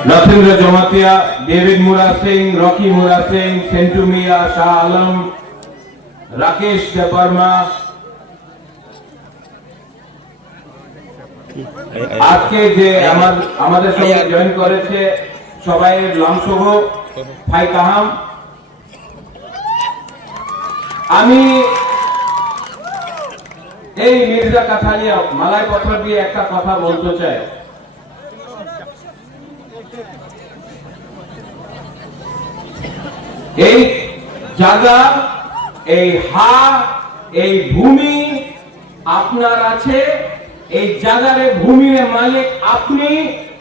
नथेंद्र Jamatia, David मुरा Singh, Rocky मुरा सिंह, सेंटू मिया, शाह आलम, राकेश देवर्मा, आज के जे আমাদের সঙ্গে জয়েন করেছে সবাইয়ের লামসহ ভাই কাহাম। আমি এই মির্জা কাঠালিয়া মালাই পত্র দিয়ে একটা কথা বলতে চাই। এই জায়গা, এই এই ভূমি আপনার আছে, এই জায়গার ভূমির মালিক আপনি।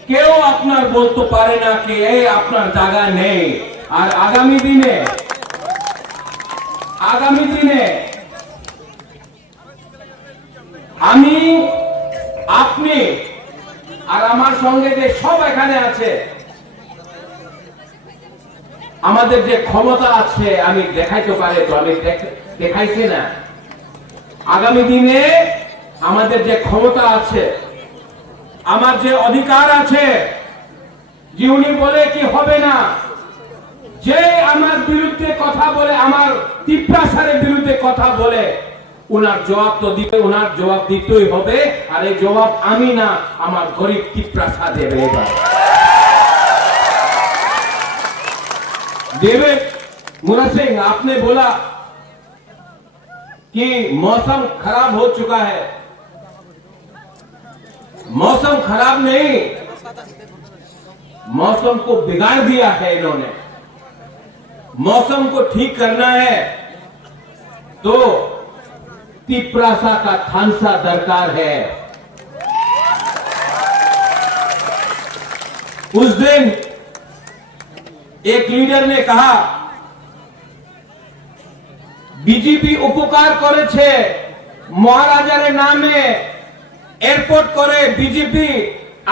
কেউ আপনার বলতে পারে না যে এই আপনার জায়গা নেই। আর আগামী দিনে আমি, আপনি আর আমার সঙ্গে যে সব এখানে আছে, আমাদের যে ক্ষমতা আছে আমি দেখাইতে পারে তো আমি দেখাইছি না। আগামী দিনে আমাদের যে ক্ষমতা আছে, আমার যে অধিকার আছে, যে উনি বলে কি হবে না, যে আমার বিরুদ্ধে কথা বলে, আমার তিপ্রাসারের বিরুদ্ধে কথা বলে, উনার জবাব তো দিতে, উনার জবাব দিতেই হবে। আর এই জবাব আমি না, আমার গরিব তিপ্রাসা দেবে। এবার डेविड मुरा सिंह, आपने बोला कि मौसम खराब हो चुका है। मौसम खराब नहीं, मौसम को बिगाड़ दिया है इन्होंने। मौसम को ठीक करना है तो तिप्रासा का थानसा दरकार है। उस दिन एक लीडर ने कहा बीजेपी उपकार করেছে, মহারাজার নামে এয়ারপোর্ট করে বিজেপি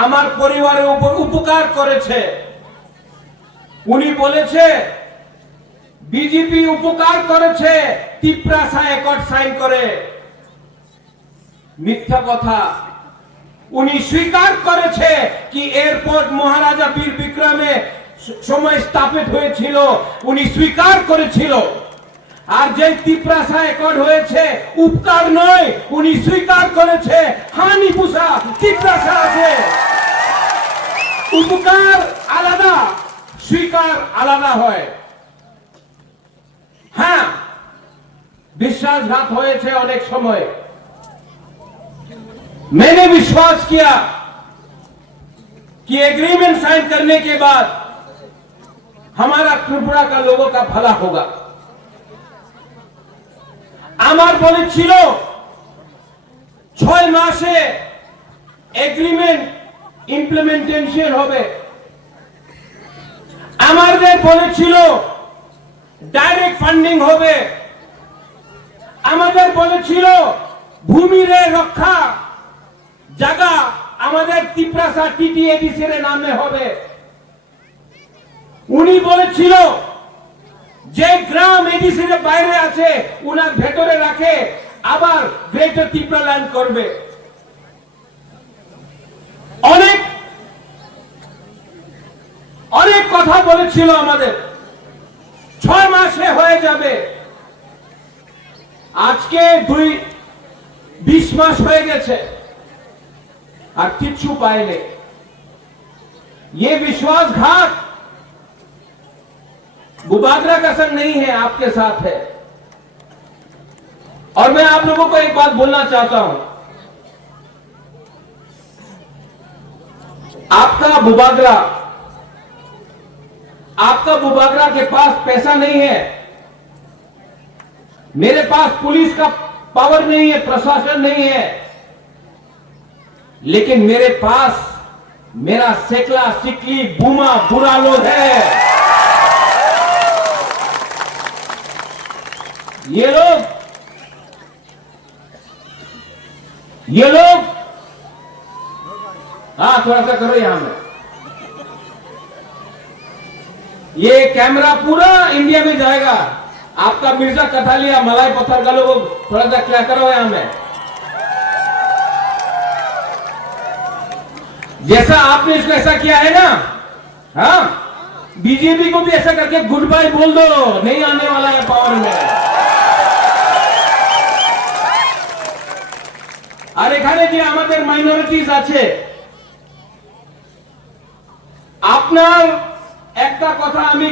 আমার পরিবারের উপর উপকার করেছে। উনি বলেছে বিজেপি উপকার করেছে তিপ্রাসা অ্যাকর্ড সাইন করে। মিথ্যা কথা। উনি স্বীকার করেছে কি এয়ারপোর্ট মহারাজা বীর বিক্রমে সময় স্থাপিত হয়েছিল, উনি স্বীকার করেছিল। আর যে তিপ্রাসা অ্যাকর্ড হয়েছে উপকার নয়, উনি স্বীকার করেছে হানি পুষা তিপ্রাসা আছে। উপকার আলাদা, স্বীকার আলাদা হয়। হ্যাঁ, বিশ্বাসঘাত হয়েছে অনেক সময়। मैंने विश्वास किया कि एग्रीमेंट साइन करने के बाद हमारा त्रिपुरा का लोगों का भला होगा। আমার বলেছিল 6 মাসে এগ্রিমেন্ট ইমপ্লিমেন্টেশন হবে। আমাদের বলেছিল ডাইরেক্ট ফান্ডিং হবে। আমাদের বলেছিল ভূমির রক্ষা জায়গা আমাদের তিপ্রাসা টিটিএডিসি এর নামে হবে। উনি বলেছিল যে গ্রাম এডিসি এর বাইরে আছে উনার ভেতরে রাখে, আবার গ্রেটার ত্রিপুরা ল্যান্ড করবে। অনেক অনেক কথা বলেছিল আমাদের। 6 মাসে হয়ে যাবে। আজকে 20 মাস হয়ে গেছে আর কিচ্ছু পাইনি। ये विश्वासघात बुबागरा का संग नहीं है, आपके साथ है। और मैं आप लोगों को एक बात बोलना चाहता हूं। आपका बुबागरा के पास पैसा नहीं है, मेरे पास पुलिस का पावर नहीं है, प्रशासन नहीं है, लेकिन मेरे पास मेरा सेकला सिकली बूमा बुरा लोग है। ये लोग हाँ, थोड़ा सा करो यहां में। ये कैमरा पूरा इंडिया में जाएगा। आपका मिर्जा कठालिया मलाई पत्थर का लोग थोड़ा सा क्या करो यहां में। जैसा आपने इसको ऐसा किया है ना, हाँ, बीजेपी को भी ऐसा करके गुड बाय बोल दो, नहीं आने वाला है पावर में। আর এখানে যে আমাদের মাইনরিটিস আছে, আপনার একটা কথা আমি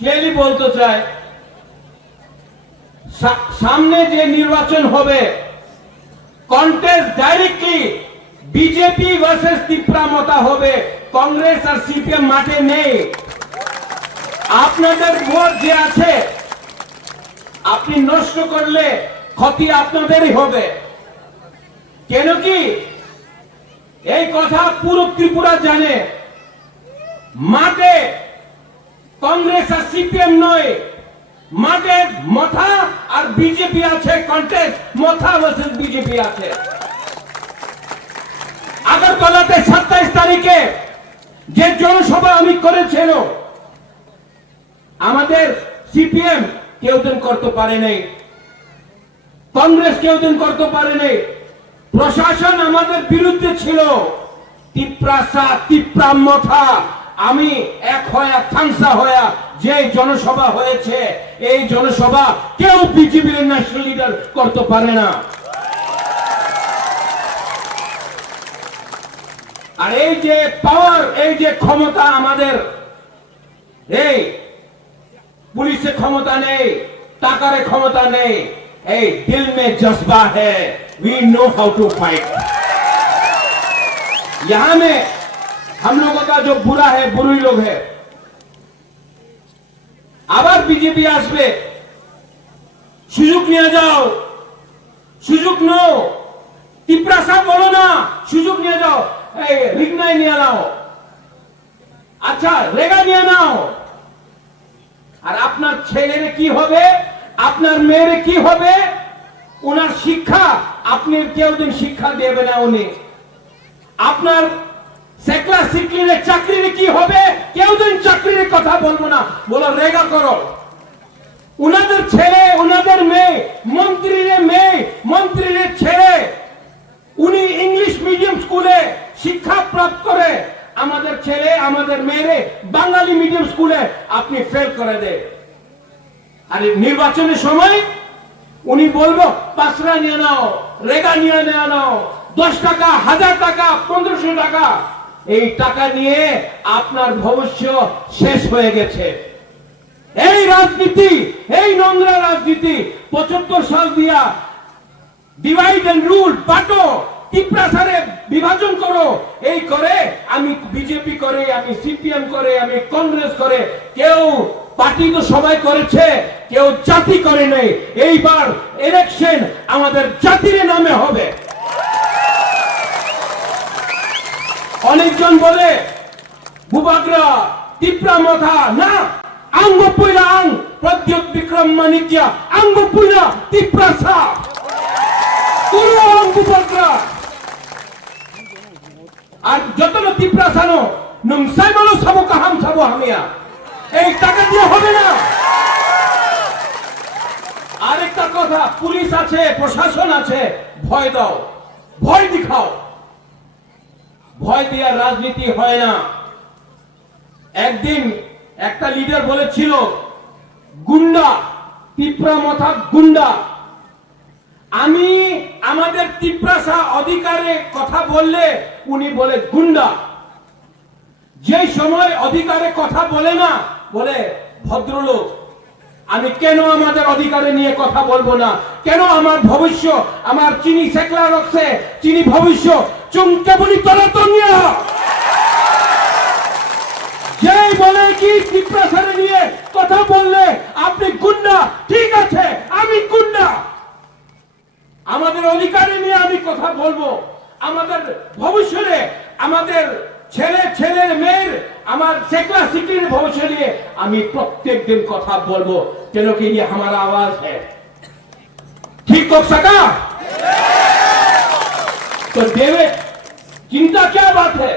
ক্লিয়ারলি বলতে চাই, সামনে যে নির্বাচন হবে contest directly BJP versus Tipra মতা হবে, কংগ্রেস আর সিপিএম মাঠে নেই। আপনাদের ভোট যে আছে আপনি নষ্ট করলে ক্ষতি আপনাদেরই হবে। কেন কি এই কথা পুরো ত্রিপুরা জানে, মাঠে কংগ্রেস আর সিপিএম নয়, মাঠে মথা আর বিজেপি আছে, কন্টেস্ট মথা ভার্সেস বিজেপি আছে। আগরতলাতে 27 তারিখে যে জনসভা আমি করেছিল, আমাদের সিপিএম কেউ দিন করতে পারে নাই, কংগ্রেস কেউ দিন করতে পারে নাই, প্রশাসন আমাদের বিরুদ্ধে ছিল। তিপ্রা মথা আমি এক হয়ে থাংসা হয়ে যে জনসভা হয়েছে, এই জনসভা কেউ বিজেপির ন্যাশনাল লিডার করতে পারে না। আর এই যে পাওয়ার, এই যে ক্ষমতা আমাদের, এই পুলিশের ক্ষমতা নেই, টাকার ক্ষমতা নেই, এই দিল মে জज्बा है, we know how to fight। यहां में हम लोगों का जो बुरा है, बुरी लोग है, আবার বিজেপি আসবে, সুযোগ নিয়ে যাও, সুযোগ নাও, তিপ্রাসা বলো না, সুযোগ নিয়ে যাও, এই রিগনাই নিয়ে নাও, আচ্ছা রেগা নিয়ে নাও। আর আপনার ছেলের কি হবে, আপনার মেয়ের কি হবে, ওনার শিক্ষা আপনি কেউ দিন শিক্ষা দেবে না উনি। আপনার সেকলা সিকলিনের চাকরির কি হবে, কেউ দিন চাকরির কথা বলবো না, বলো রেগা করো। উনাদের ছেলে, উনাদের মেয়ে, মন্ত্রীর ছেলে, উনি ইংলিশ মিডিয়াম স্কুলে শিক্ষা প্রাপ্ত করে, আমাদের ছেলে আমাদের মেয়েরে বাঙালি মিডিয়াম স্কুলে আপনি ফেল করে দে। আর নির্বাচনের সময় উনি বলবো পাসরা নিয়ে নাও, রেগা নিয়ে নাও, 10 টাকা, 1000 টাকা, 1500 টাকা, এই টাকা নিয়ে আপনার ভবিষ্যৎ শেষ হয়ে গেছে। এই রাজনীতি, এই নোংরা রাজনীতি 75 সাল দিয়া ডিভাইড এন্ড রুল, বাটো, তিপ্রাসারে বিভাজন করো, এই করে আমি বিজেপি করে, আমি সিপিএম করে, আমি কংগ্রেস করে, কেউ পার্টি তো সবাই করেছে, কেউ জাতি করে নেই। এইবার ইলেকশন আমাদের জাতির নামে হবে। অনেকজন বলে ভূপাগ্রা তিপ্রা মথা, না, আঙ্গ পুইলা আং প্রদ্যোৎ বিক্রম মানিক্যা আঙ্গ পুইলা তিপ্রাসা পুরো ভূপাগ্রা। আর যত তিপ্রাসানো নুমসাই বলো সাবো কাহাম সাবো হামিয়া, এই টাকা দিয়ে হবে না। আরেকটা কথা, পুলিশ আছে, প্রশাসন আছে, ভয় দাও, ভয় দেখাও, ভয় দিয়ে রাজনীতি হয় না। একদিন একটা লিডার বলেছিল গুন্ডা, তিপ্রা মথা গুন্ডা। আমি আমাদের তিপ্রাসা অধিকারে কথা বললে উনি বলে গুন্ডা, যে সময় অধিকারে কথা বলে না বলে ভদ্রলোক। আমি কেন আমাদের অধিকারে নিয়ে কথা বলবো না, কেন আমার ভবিষ্য, আমার চিনি সেকলা রক্সে চিনি ভবিষ্য চুমকে বলি তলাতল নিয়ে, যেই বলে কি তিপ্রাসারে নিয়ে কথা বললে আপনি গুন্ডা, ঠিক আছে আমি গুন্ডা, আমাদের অধিকারে নিয়ে আমি কথা বলবো, আমাদের ভবিষ্যতে আমাদের ছেলের মেয়ের, আমার সেকলা সিটির ভবিষ্যৎ নিয়ে আমি প্রত্যেক দিন কথা বলবো, কেন কি ये हमारा आवाज है। ठीक हो सका तो देवे, चिंता क्या बात है,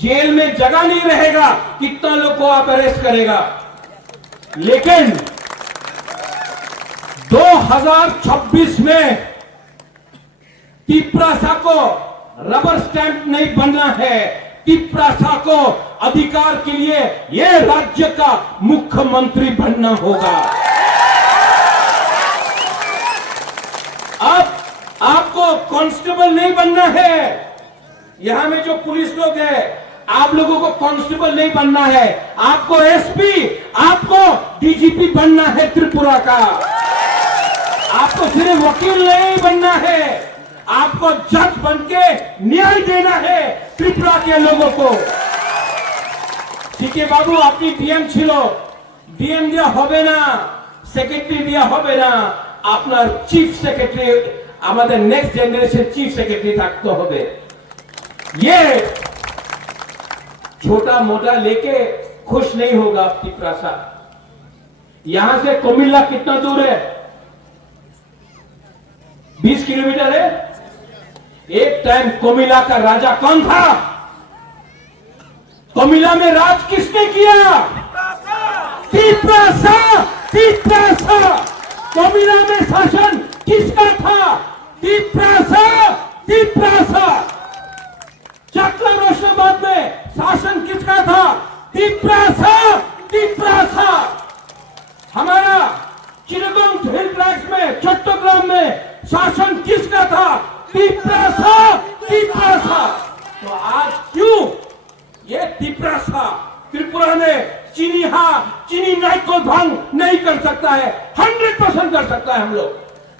जेल में जगह नहीं रहेगा, कितना लोग को आप अरेस्ट करेगा, लेकिन 2026 में तिप्रासा को रबर स्टैंप नहीं बनना है, तिप्रासा को अधिकार के लिए ये राज्य का मुख्यमंत्री बनना होगा। अब आपको कांस्टेबल नहीं बनना है। यहां में जो पुलिस लोग हैं, आप लोगों को कांस्टेबल नहीं बनना है, आपको एसपी, आपको डीजीपी बनना है त्रिपुरा का। आपको सिर्फ वकील नहीं बनना है, आपको जज बनके न्याय देना है त्रिपुरा के लोगों को। सीके बाबू अपनी डीएम छिलो, डीएम दिया होबे ना, सेक्रेटरी दिया होबे ना, আপনার চিফ সেক্রেটারি, আমাদের নেক্সট जनरेशन चीफ सेक्रेटरी থাকতে হবে। ये छोटा मोटा लेके खुश नहीं होगा तिप्रासा। यहां से कोमिल्ला कितना दूर है? 20 किलोमीटर है। एक टाइम कोमिल्ला का राजा कौन था? कोमिल्ला में राज किसने किया? तिप्रासा। तिप्रासा। कोमिल्ला में शासन किसका था? तिप्रासा। तिप्रासा। चकला रोशनाबाद में शासन किसका था? तिप्रासा। तिप्रासा। हमारा चिरगंग हिल ट्रैक्स में, चट्टग्राम में शासन किसका था? तिप्रासा। तिप्रासा। तो आज क्यों ये तिप्रासा त्रिपुरा में चीनी नाइट को भंग नहीं कर सकता है? 100% कर सकता है। हम लोग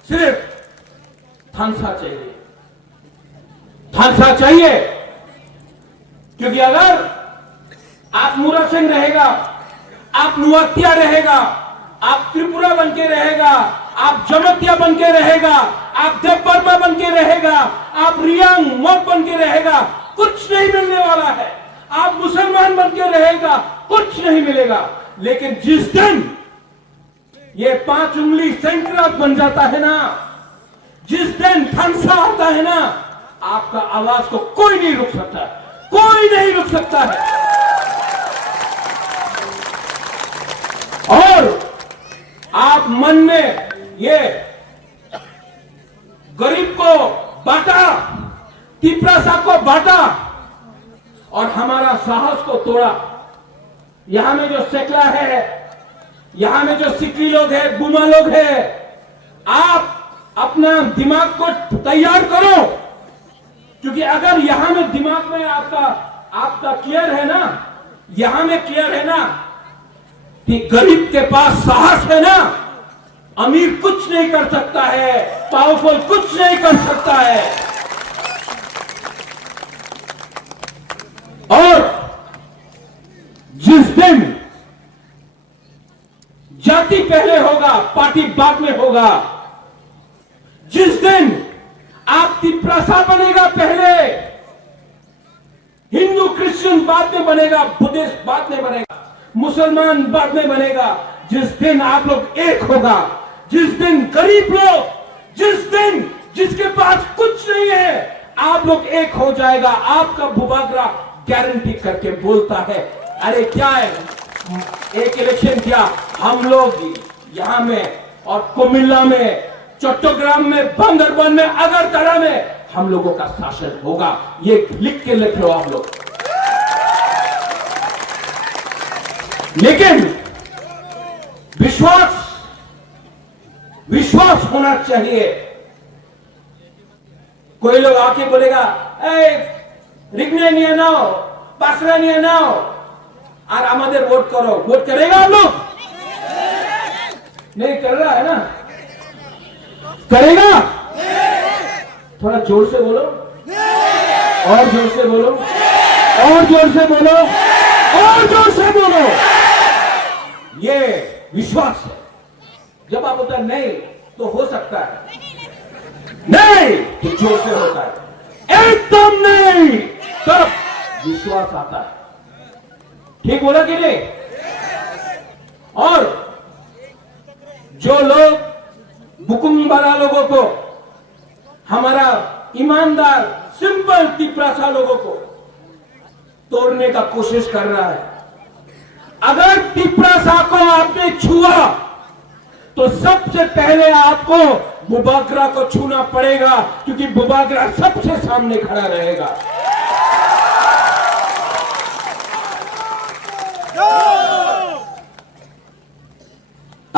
सिर्फ थानसा चाहिए, थानसा चाहिए। क्योंकि अगर आप मूरा सिंह रहेगा, आप नुआतिया रहेगा, आप त्रिपुरा बन के रहेगा, आप जमतिया बन के रहेगा, आप देवबर्मा बन के रहेगा, आप रियांग मोक बन के रहेगा, कुछ नहीं मिलने वाला है। आप मुसलमान बन के रहेगा, कुछ नहीं मिलेगा। लेकिन जिस दिन ये 5 उंगली सेंट्रल बन जाता है ना, जिस दिन थानसा आता है ना, आपका आवाज को कोई नहीं रुक सकता, कोई नहीं रुक सकता है। और आप मन में ये गरीब को बांटा, तिप्रासा को बांटा और हमारा साहस को तोड़ा। यहां में जो सेकला है, यहां में जो सिकली लोग हैं, बुमा लोग हैं, आप अपना दिमाग को तैयार करो। क्योंकि अगर यहां में दिमाग में आपका क्लियर है ना, यहां में क्लियर है ना कि गरीब के पास साहस है ना, अमीर कुछ नहीं कर सकता है, पावरफुल कुछ नहीं कर सकता है। और जिस दिन जाति पहले होगा, पार्टी बाद में होगा, जिस दिन आप तिप्रासा बनेगा पहले, हिंदू क्रिश्चियन बाद में बनेगा, बुद्धिस्ट बाद में बनेगा, मुसलमान बाद में बनेगा, जिस दिन आप लोग एक होगा, जिस दिन गरीब लोग, जिस दिन जिसके पास कुछ नहीं है, आप लोग एक हो जाएगा। आपका बुबागरा गारंटी करके बोलता है, अरे क्या है, एक इलेक्शन किया हम लोग यहां में और कोमिल्ला में, चट्टग्राम में, बांदरबान में, अगरतला में हम लोगों का शासन होगा। ये लिख के लिख लो आप लोग। लेकिन विश्वास होना चाहिए। कोई लोग आके बोलेगा, रिगने नहीं नाओ, बासरा नहीं नाओ, और हमारे वोट करो। वोट करेगा आप लोग? नहीं कर रहा है ना? करेगा? थोड़ा जोर से बोलो, और जोर से बोलो, और जोर से बोलो, और जोर से बोलो। ये विश्वास है। जब आप बोलते नहीं तो हो सकता है, नहीं तो जोर से होता है, एकदम नहीं तब विश्वास आता है। ठीक बोला कि नहीं? और जो लोग बुकुम्बारा लोगों को, हमारा ईमानदार सिंपल तिप्रासा लोगों को तोड़ने का कोशिश कर रहा है, अगर तिप्रासा को आपने छुआ तो सबसे पहले आपको बुबागरा को छूना पड़ेगा, क्योंकि बुबागरा सबसे सामने खड़ा रहेगा।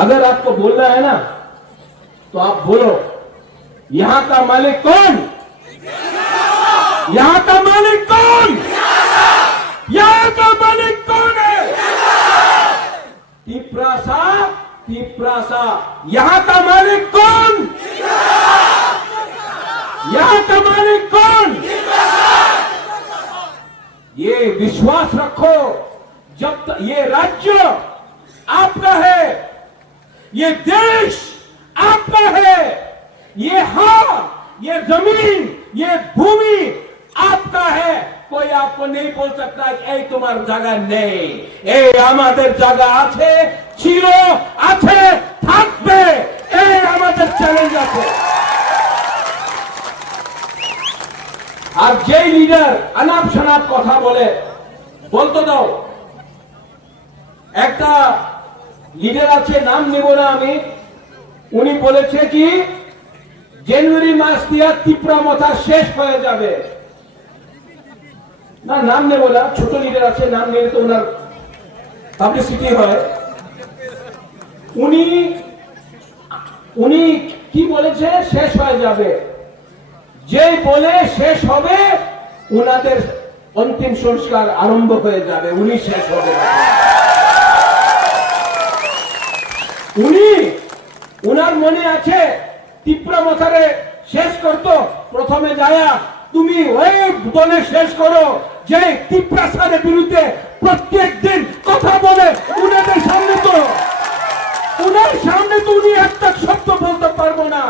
अगर आपको बोलना है ना तो आप बोलो, यहां का मालिक कौन? यहां का मालिक कौन? यहां का मालिक कौन है? तिप्रासा, तिप्रासा, यहां का मालिक कौन? यहां का मालिक कौन? ये विश्वास रखो, जब तक ये राज्य आपका है, ये देश आपका है, ये जमीन, ये भूमि आपका है। कोई आपको नहीं बोल सकता कि এই তোমার জায়গা নেই। এই আমাদের জায়গা আছে, ছিল, আছে, থাকবে। এই আমাদের চ্যালেঞ্জ আছে। আর যেই লিডার আনাপ শনাপ কথা বলে, বলতো দাও। একটা লিডার আছে, নাম নেব না আমি, উনি বলেছে কি জানুয়ারি মাস দিয়া তিপ্রামথা শেষ হয়ে যাবে। না, নাম নেব না, ছোট লিডার আছে, নাম নিলে তো ওনার পাবলিসিটি হয়। উনি কি বলেছে? শেষ হয়ে যাবে। যেই বলে শেষ হবে, উনাদের অন্তিম সংস্কার আরম্ভ হয়ে যাবে, উনি শেষ হবে। উনার মনে আছে তিপ্রামথারে শেষ করতো, প্রথমে যায়া তুমি ওই দলে শেষ করো যে তিপ্রাসাদের বিরুদ্ধে প্রত্যেক দিন কথা বলে। উনাদের সামনে তো উনি একটা শব্দ বলতে পারবো না,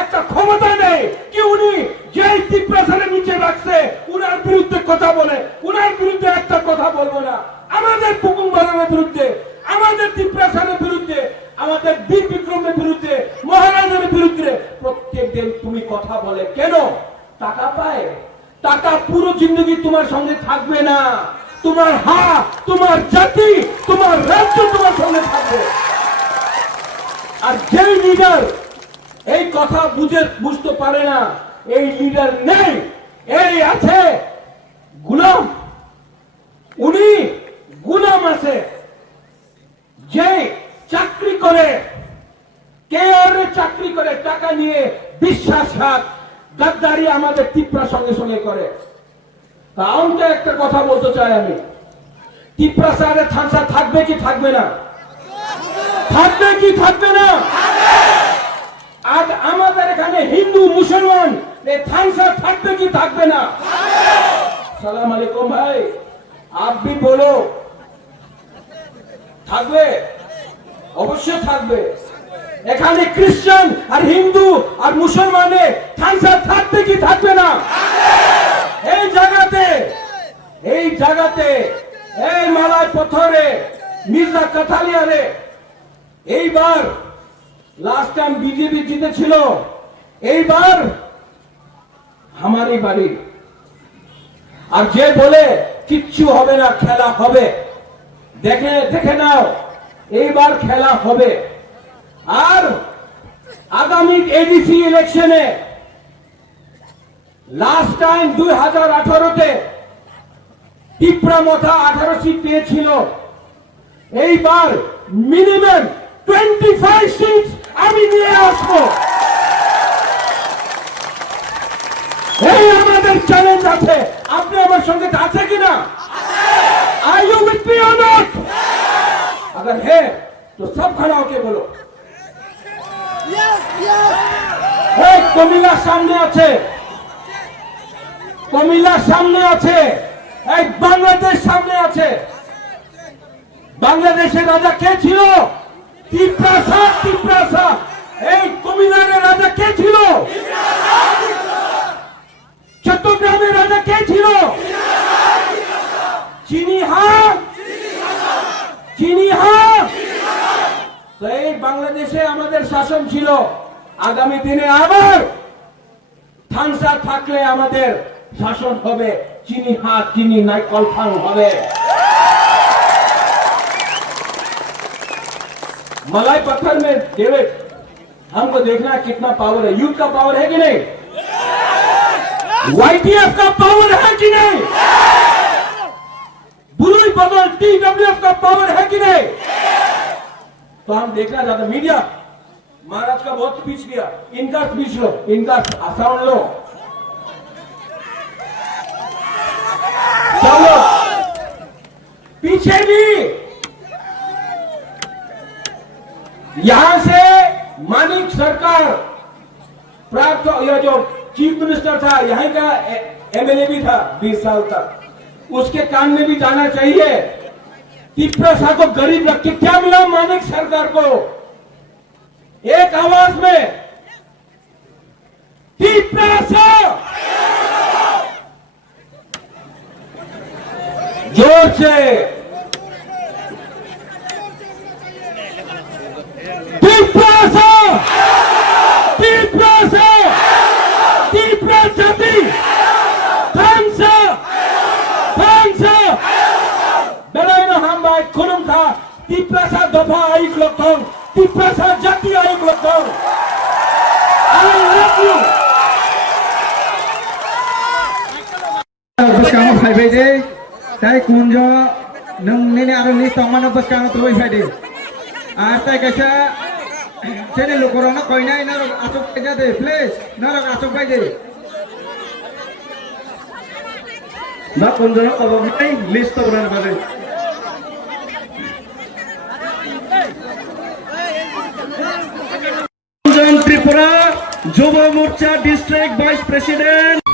একটা ক্ষমতা নেই কি উনি যে তিপ্রাসাদের নিচে রাখছে উনার বিরুদ্ধে কথা বলে। উনার বিরুদ্ধে একটা কথা বলবো না। আমাদের পুকুমবাড়ার বিরুদ্ধে, আমাদের তিপ্রাসাদের বিরুদ্ধে, আমাদের বীর বিক্রমের বিরুদ্ধে, মহারাজের বিরুদ্ধে প্রত্যেক দিন তুমি কথা বলে কেন? টাকা পায়। টাকা পুরো জিন্দগি তোমার সঙ্গে থাকবে না। তোমার তোমার জাতি, তোমার রাজ্য তোমার সঙ্গে থাকবে। আর যেই লিডার এই কথা বুঝতে পারে না, এই লিডার নেই, এই আছে গুলাম। উনি গুলাম আছে, যে চাকরি করে, চাকরি করে টাকা নিয়ে বিশ্বাসঘাত, গাদ্দারি আমাদের তিপ্রা সঙ্গে সঙ্গে করে। তাহলে একটা কথা বলতে চাই আমি, তিপ্রাসারে থানসা থাকবে কি থাকবে না? থাকবে কি থাকবে না? আজ আমাদের এখানে হিন্দু মুসলমান থানসা থাকবে কি থাকবে না? সালাম আলাইকুম ভাই, আপ ভি বলো। থাকবে, অবশ্যই থাকবে। এখানে খ্রিস্টান আর হিন্দু আর মুসলমানের থানসা থাকবে কি থাকবে না? এই জায়গাতে এই মালায় পথরে মির্জা কাথালিয়ারে এইবার লাস্ট টাইম বিজেপি জিতেছিল, এইবার আমারই বাড়ি। আর যে বলে কিচ্ছু হবে না, খেলা হবে, দেখে নাও, এইবার খেলা হবে। আর আগামী এডিসি ইলেকশনে লাস্ট টাইম 2018-তে তিপ্রামথা 18 সিট পেয়েছিল। এইবার মিনিমাম 25 সিট আমি নিয়ে আসবো। এই আমাদের চ্যালেঞ্জ আছে। আপনি আমার সঙ্গে আছে কিনা? Are you with me or not? अगर है तो सब खड़ा होके बोलो। কমিলার সামনে আছে, কমিলার সামনে আছে, এই বাংলাদেশ সামনে আছে। বাংলাদেশের রাজা কে ছিল? তিপ্রাসা। এই কমিলার রাজা কে ছিল? চট্টগ্রামের রাজা কে ছিল? চিনিহা। তো এই বাংলাদেশে আমাদের শাসন ছিল। আগামী দিনে আবার থানসা থাকলে আমাদের শাসন হবে, চিনি নাই কলফাং হবে। मलाई पत्थर में डेविड, हमको देखना है कितना पावर है। यूथ का पावर है कि नहीं? वाईटीएफ का पावर है कि नहीं? बुलुई बदल TWF का पावर है कि नहीं? तो हम देखना चाहते मीडिया महाराज का बहुत स्पीच लिया, इनका स्पीच लो, इनका साउंड लो। चलो पीछे भी यहां से मानिक सरकार प्राप्त, यह जो चीफ मिनिस्टर था यहीं का एमएलए भी था 20 साल तक, उसके कान में भी जाना चाहिए। तिप्रासा को गरीब रख के क्या मिला मानिक सरकार को? एक आवाज में तिप्रासा, जोर से तिप्रासा, तिप्रासा, तिप्रासा, थांसा, थांसा, बेलायनो हामबाय खुलुमखा तिप्रासा दफा आयुग लखं, तिप्रासा जाति आयुग लखं। I love you. Kamu hai deh, saya kunjo nung nene aru nis tomano bos kamu tuh hai deh. Saya kaya channel lo corona koi na ina asok aja deh, please, na asok hai deh. Na kunjo na kalau hai list to berapa bade. Tripura Joba Morcha District Vice President.